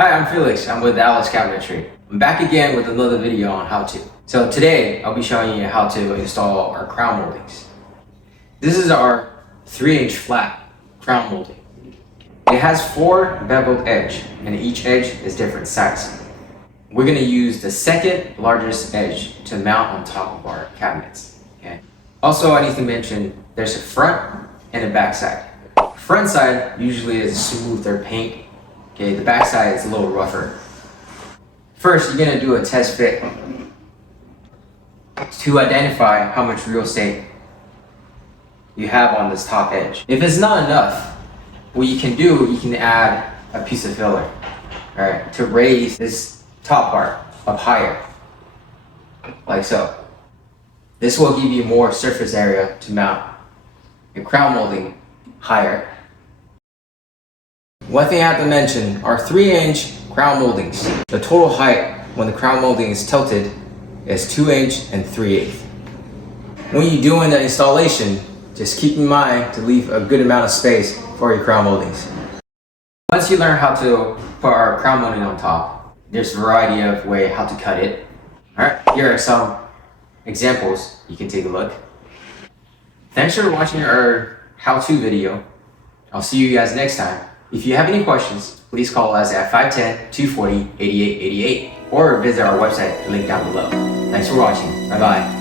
Hi, I'm Felix. I'm with Alice Cabinetry. I'm back again with another video on how to. So today, I'll be showing you how to install our crown moldings. This is our 3-inch flat crown molding. It has 4 beveled edges, and each edge is different size. We're going to use the second largest edge to mount on top of our cabinets. Okay. Also, I need to mention there's a front and a back side. Front side usually is smoother paint. Okay, the back side is a little rougher. First, you're gonna do a test fit to identify how much real estate you have on this top edge. If it's not enough, what you can do, you can add a piece of filler, alright, to raise this top part up higher, like so. This will give you more surface area to mount your crown molding higher. One thing I have to mention are 3-inch crown moldings. The total height when the crown molding is tilted is 2 inch and 3/8. When you're doing the installation, just keep in mind to leave a good amount of space for your crown moldings. Once you learn how to put our crown molding on top, there's a variety of ways how to cut it. Alright, here are some examples. You can take a look. Thanks for watching our how-to video. I'll see you guys next time. If you have any questions, please call us at 510-240-8888 or visit our website, link down below. Thanks for watching. Bye-bye.